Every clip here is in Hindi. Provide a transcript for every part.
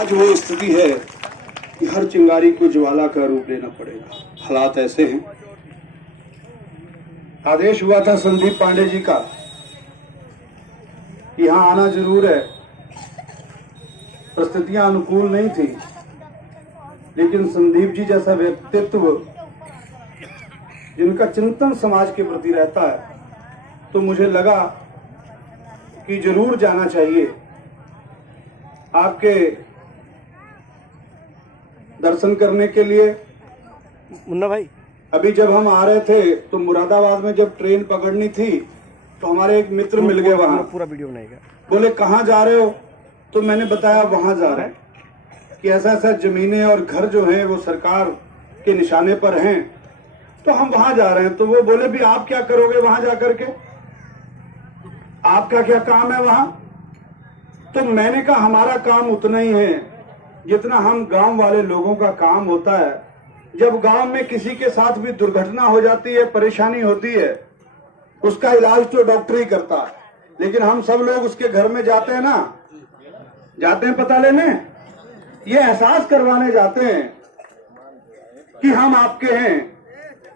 आज वो स्थिति है कि हर चिंगारी को ज्वाला का रूप लेना पड़ेगा। हालात ऐसे हैं। आदेश हुआ था संदीप पांडे जी का, यहाँ आना जरूर है। परिस्थितियां अनुकूल नहीं थी, लेकिन संदीप जी जैसा व्यक्तित्व जिनका चिंतन समाज के प्रति रहता है, तो मुझे लगा कि जरूर जाना चाहिए। आपके दर्शन करने के लिए। मुन्ना भाई, अभी जब हम आ रहे थे तो मुरादाबाद में जब ट्रेन पकड़नी थी तो हमारे एक मित्र मिल गए वहां। पूरा वीडियो बनाएगा। बोले कहाँ जा रहे हो? तो मैंने बताया वहां जा रहे हैं कि ऐसा ऐसा जमीनें और घर जो हैं वो सरकार के निशाने पर हैं, तो हम वहां जा रहे हैं। तो वो बोले भी आप क्या करोगे वहां जाकर के, आपका क्या काम है वहां? तो मैंने कहा हमारा काम उतना ही है जितना हम गांव वाले लोगों का काम होता है। जब गांव में किसी के साथ भी दुर्घटना हो जाती है, परेशानी होती है, उसका इलाज तो डॉक्टर ही करता है, लेकिन हम सब लोग उसके घर में जाते हैं ना, जाते हैं पता लेने, ये एहसास करवाने जाते हैं कि हम आपके हैं,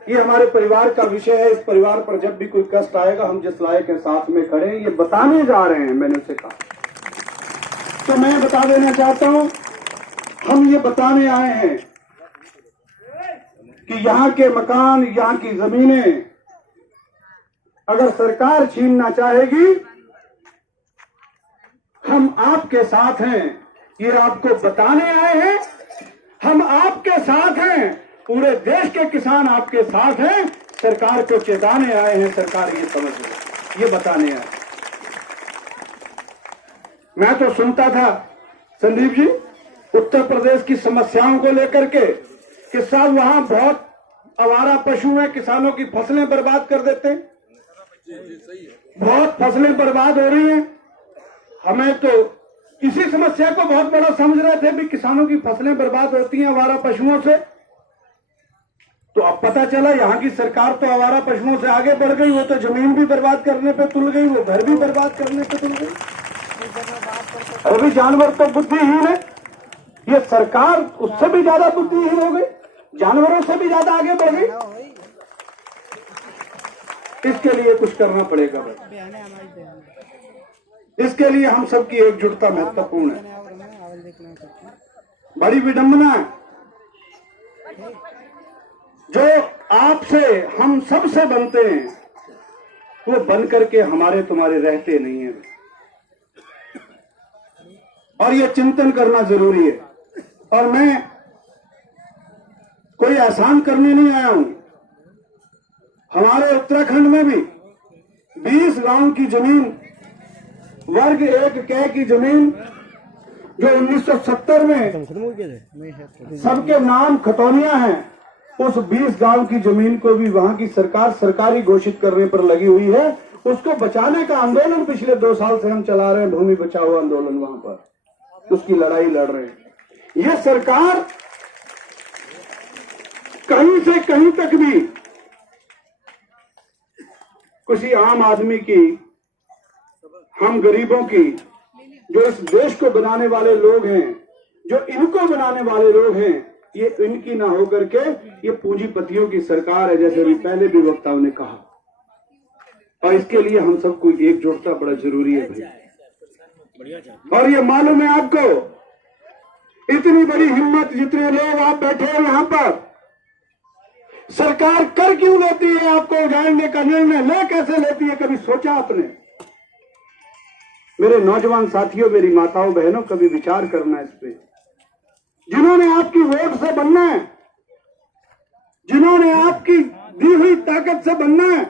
ये हमारे परिवार का विषय है। इस परिवार पर जब भी कोई कष्ट आएगा हम जिस लायक के साथ में खड़े हैं, ये बताने जा रहे हैं। मैंने उसे कहा, तो मैं बता देना चाहता हूं, हम ये बताने आए हैं कि यहाँ के मकान, यहाँ की जमीनें अगर सरकार छीनना चाहेगी, हम आपके साथ हैं। ये आपको बताने आए हैं, हम आपके साथ हैं। पूरे देश के किसान आपके साथ हैं। सरकार को चेताने आए हैं, सरकार ये समझ ले, ये बताने आए। मैं तो सुनता था संदीप जी उत्तर प्रदेश की समस्याओं को लेकर के कि साहब वहां बहुत आवारा पशु हैं, किसानों की फसलें बर्बाद कर देते हैं, बहुत फसलें बर्बाद हो रही हैं। हमें तो इसी समस्या को बहुत बड़ा समझ रहे थे भी किसानों की फसलें बर्बाद होती हैं आवारा पशुओं से। तो अब पता चला यहाँ की सरकार तो आवारा पशुओं से आगे बढ़ गई। वो तो जमीन भी बर्बाद करने पे तुल गई, वो घर भी बर्बाद करने पे तुल गई। अभी जानवर तो बुद्धिहीन है, ये सरकार उससे भी ज्यादा बुद्धिहीन हो गई, जानवरों से भी ज्यादा आगे बढ़ गई। इसके लिए कुछ करना पड़ेगा भाई, इसके लिए हम सबकी एकजुटता महत्वपूर्ण है। बड़ी विडंबना है जो आपसे हम सबसे बनते हैं, वो बन करके हमारे तुम्हारे रहते नहीं है, और ये चिंतन करना जरूरी है। और मैं कोई एहसान करने नहीं आया हूं। हमारे उत्तराखंड में भी 20 गांव की जमीन, वर्ग 1 कै की जमीन जो 1970 में सबके नाम खतौनियां हैं, उस 20 गांव की जमीन को भी वहां की सरकार सरकारी घोषित करने पर लगी हुई है। उसको बचाने का आंदोलन पिछले 2 साल से हम चला रहे हैं, भूमि बचाओ आंदोलन, वहां पर उसकी लड़ाई लड़ रहे हैं। यह सरकार कहीं से कहीं तक भी किसी आम आदमी की, हम गरीबों की, जो इस देश को बनाने वाले लोग हैं, जो इनको बनाने वाले लोग हैं, ये इनकी ना होकर के ये पूंजीपतियों की सरकार है, जैसे अभी पहले भी वक्ताओं ने कहा। और इसके लिए हम सबको एकजुटता बड़ा जरूरी है भाई। और ये मालूम है आपको, इतनी बड़ी हिम्मत जितने लोग आप बैठे हैं यहां पर, सरकार कर क्यों लेती है? आपको उजाड़ने का निर्णय ले कैसे लेती है? कभी सोचा आपने? मेरे नौजवान साथियों, मेरी माताओं बहनों, कभी विचार करना इस पे। जिन्होंने आपकी वोट से बनना है, जिन्होंने आपकी दी हुई ताकत से बनना है,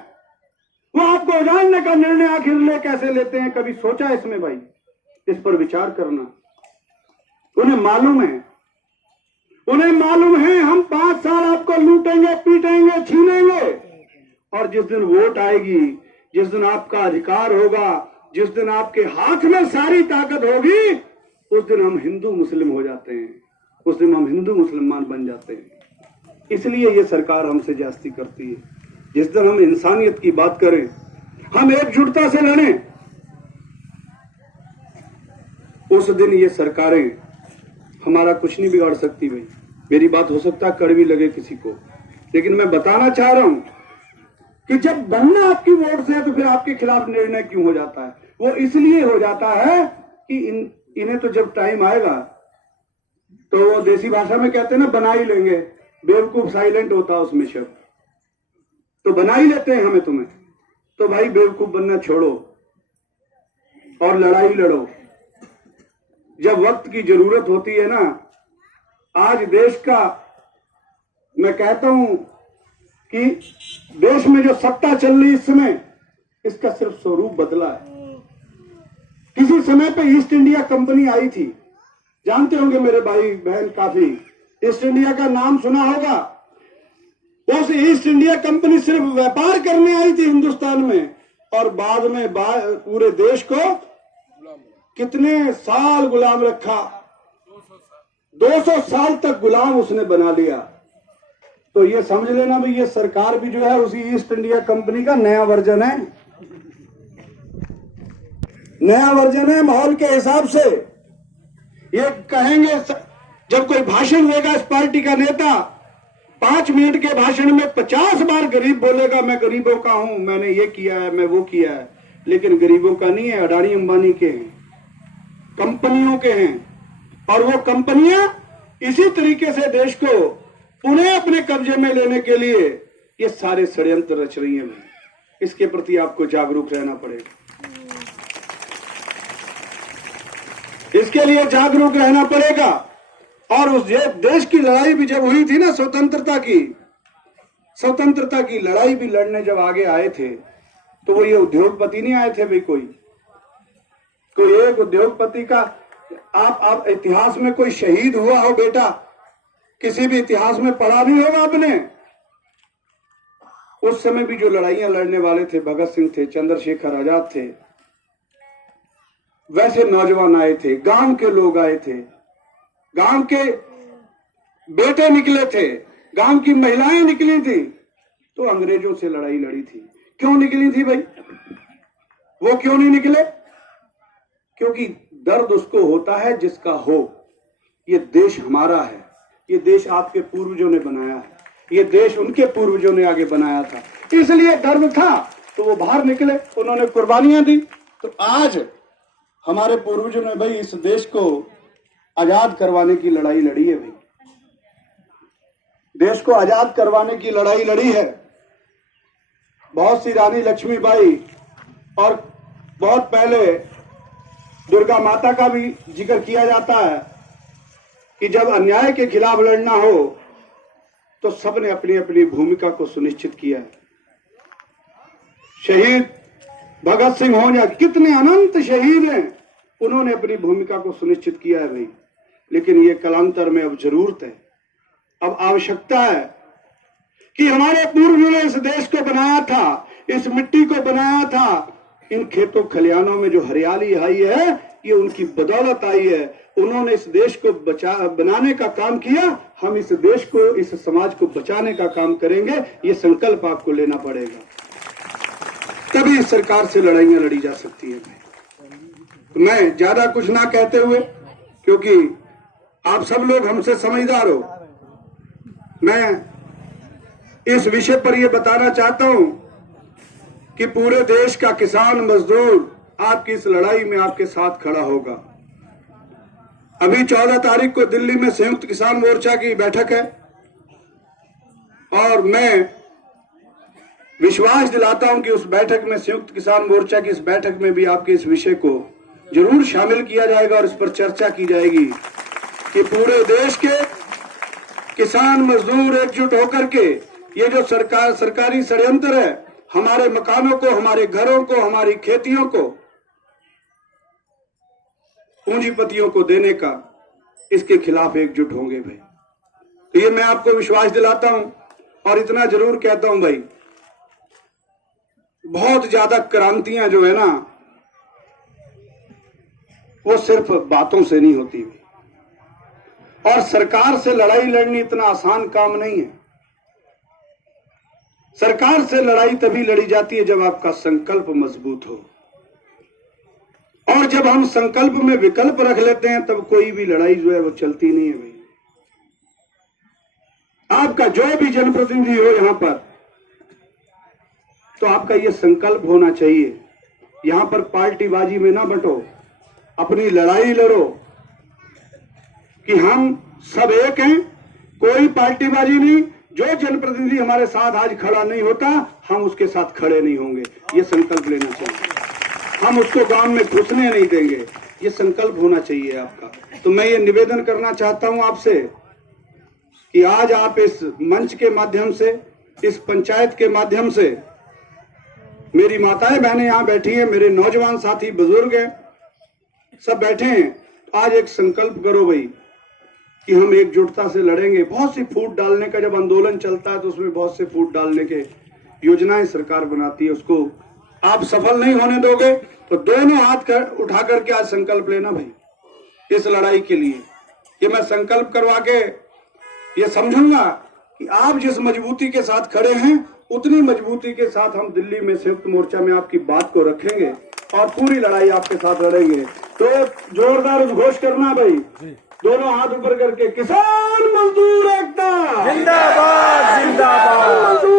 वो आपको उजाड़ने का निर्णय आखिर ले कैसे लेते हैं? कभी सोचा इसमें भाई? इस पर विचार करना। उन्हें मालूम है, उन्हें मालूम है हम 5 साल आपको लूटेंगे, पीटेंगे, छीनेंगे, और जिस दिन वोट आएगी, जिस दिन आपका अधिकार होगा, जिस दिन आपके हाथ में सारी ताकत होगी, उस दिन हम हिंदू मुस्लिम हो जाते हैं, उस दिन हम हिंदू मुसलमान बन जाते हैं। इसलिए ये सरकार हमसे ज्यादती करती है। जिस दिन हम इंसानियत की बात करें, हम एकजुटता से लड़ें, उस दिन ये सरकारें हमारा कुछ नहीं बिगाड़ सकती भाई। मेरी बात हो सकता है कड़वी लगे किसी को, लेकिन मैं बताना चाह रहा हूं कि जब बनना आपकी वोट से है तो फिर आपके खिलाफ निर्णय क्यों हो जाता है? वो इसलिए हो जाता है कि इन्हें तो जब टाइम आएगा तो वो देसी भाषा में कहते हैं ना, बना ही लेंगे। बेवकूफ साइलेंट होता है उसमें शब्द, तो बना ही लेते हैं हमें तुम्हें। तो भाई बेवकूफ बनना छोड़ो और लड़ाई लड़ो जब वक्त की जरूरत होती है ना। आज देश का, मैं कहता हूं कि देश में जो सत्ता चल रही इस समय, इसका सिर्फ स्वरूप बदला है। किसी समय पे ईस्ट इंडिया कंपनी आई थी, जानते होंगे मेरे भाई बहन काफी, ईस्ट इंडिया का नाम सुना होगा। उस ईस्ट इंडिया कंपनी सिर्फ व्यापार करने आई थी हिंदुस्तान में, और बाद में पूरे देश को कितने साल गुलाम रखा, 200 साल तक गुलाम उसने बना लिया। तो ये समझ लेना भी, ये सरकार भी जो है उसी ईस्ट इंडिया कंपनी का नया वर्जन है, नया वर्जन है माहौल के हिसाब से। ये कहेंगे, जब कोई भाषण देगा इस पार्टी का नेता, 5 मिनट के भाषण में 50 बार गरीब बोलेगा, मैं गरीबों का हूं, मैंने ये किया है, मैं वो किया है। लेकिन गरीबों का नहीं है, अडानी अंबानी के हैं, कंपनियों के हैं। और वो कंपनियां इसी तरीके से देश को पुनः अपने कब्जे में लेने के लिए ये सारे षड्यंत्र रच रही हैं। इसके प्रति आपको जागरूक रहना पड़ेगा, इसके लिए जागरूक रहना पड़ेगा। और उस देश की लड़ाई भी जब हुई थी ना, स्वतंत्रता की लड़ाई भी लड़ने जब आगे आए थे, तो वो ये उद्योगपति नहीं आए थे भाई। कोई एक उद्योगपति का आप इतिहास में कोई शहीद हुआ हो बेटा, किसी भी इतिहास में पढ़ा नहीं होगा आपने। उस समय भी जो लड़ाइयां लड़ने वाले थे, भगत सिंह थे, चंद्रशेखर आजाद थे, वैसे नौजवान आए थे, गांव के लोग आए थे, गांव के बेटे निकले थे, गांव की महिलाएं निकली थी, तो अंग्रेजों से लड़ाई लड़ी थी। क्यों निकली थी भाई? वो क्यों नहीं निकले? क्योंकि दर्द उसको होता है जिसका हो। ये देश हमारा है, ये देश आपके पूर्वजों ने बनाया है, ये देश उनके पूर्वजों ने आगे बनाया था, इसलिए दर्द था तो वो बाहर निकले, उन्होंने कुर्बानियां दी। तो आज हमारे पूर्वजों ने भाई इस देश को आजाद करवाने की लड़ाई लड़ी है भाई, देश को आजाद करवाने की लड़ाई लड़ी है। बहुत सी रानी लक्ष्मीबाई और बहुत पहले दुर्गा माता का भी जिक्र किया जाता है कि जब अन्याय के खिलाफ लड़ना हो तो सबने अपनी अपनी भूमिका को सुनिश्चित किया। शहीद भगत सिंह हो या कितने अनंत शहीद हैं, उन्होंने अपनी भूमिका को सुनिश्चित किया है भाई। लेकिन ये कालांतर में अब जरूरत है, अब आवश्यकता है कि हमारे पूर्वजों ने इस देश को बनाया था, इस मिट्टी को बनाया था, इन खेतों खलिहानों में जो हरियाली आई है ये उनकी बदौलत आई है। उन्होंने इस देश को बनाने का काम किया, हम इस देश को, इस समाज को बचाने का काम करेंगे। ये संकल्प आपको लेना पड़ेगा, तभी इस सरकार से लड़ाइयां लड़ी जा सकती है। मैं ज्यादा कुछ ना कहते हुए, क्योंकि आप सब लोग हमसे समझदार हो, मैं इस विषय पर यह बताना चाहता हूं कि पूरे देश का किसान मजदूर आपकी इस लड़ाई में आपके साथ खड़ा होगा। अभी 14 तारीख को दिल्ली में संयुक्त किसान मोर्चा की बैठक है, और मैं विश्वास दिलाता हूं कि उस बैठक में, संयुक्त किसान मोर्चा की इस बैठक में भी आपके इस विषय को जरूर शामिल किया जाएगा और इस पर चर्चा की जाएगी कि पूरे देश के किसान मजदूर एकजुट होकर के ये जो सरकारी षड्यंत्र है, हमारे मकानों को, हमारे घरों को, हमारी खेतियों को पूंजीपतियों को देने का, इसके खिलाफ एकजुट होंगे भाई। तो ये मैं आपको विश्वास दिलाता हूं, और इतना जरूर कहता हूं भाई, बहुत ज्यादा क्रांतियां जो है ना, वो सिर्फ बातों से नहीं होती, और सरकार से लड़ाई लड़नी इतना आसान काम नहीं है। सरकार से लड़ाई तभी लड़ी जाती है जब आपका संकल्प मजबूत हो, और और जब हम संकल्प में विकल्प रख लेते हैं तब कोई भी लड़ाई जो है वो चलती नहीं है भाई। आपका जो भी जनप्रतिनिधि हो यहां पर, तो आपका ये संकल्प होना चाहिए, यहां पर पार्टीबाजी में ना बंटो, अपनी लड़ाई लड़ो कि हम सब एक हैं, कोई पार्टीबाजी नहीं। जो जनप्रतिनिधि हमारे साथ आज खड़ा नहीं होता, हम उसके साथ खड़े नहीं होंगे, ये संकल्प लेना चाहिए। हम उसको गांव में घुसने नहीं देंगे, ये संकल्प होना चाहिए आपका। तो मैं ये निवेदन करना चाहता हूं आपसे कि आज आप इस मंच के माध्यम से, इस पंचायत के माध्यम से, मेरी माताएं बहनें यहां बैठी हैं, मेरे नौजवान साथी बुजुर्ग हैं, सब बैठे हैं, तो आज एक संकल्प करो भाई कि हम एकजुटता से लड़ेंगे। बहुत सी फूट डालने का जब आंदोलन चलता है तो उसमें बहुत से फूट डालने के योजनाएं सरकार बनाती है, उसको आप सफल नहीं होने दोगे। तो दोनों हाथ उठा करके आज संकल्प लेना भाई इस लड़ाई के लिए। ये मैं संकल्प करवा के ये समझूंगा कि आप जिस मजबूती के साथ खड़े हैं उतनी मजबूती के साथ हम दिल्ली में संयुक्त मोर्चा में आपकी बात को रखेंगे और पूरी लड़ाई आपके साथ लड़ेंगे। तो जोरदार उद्घोष करना भाई, दोनों हाथ ऊपर करके, किसान मजदूर एकता जिंदाबाद जिंदाबाद।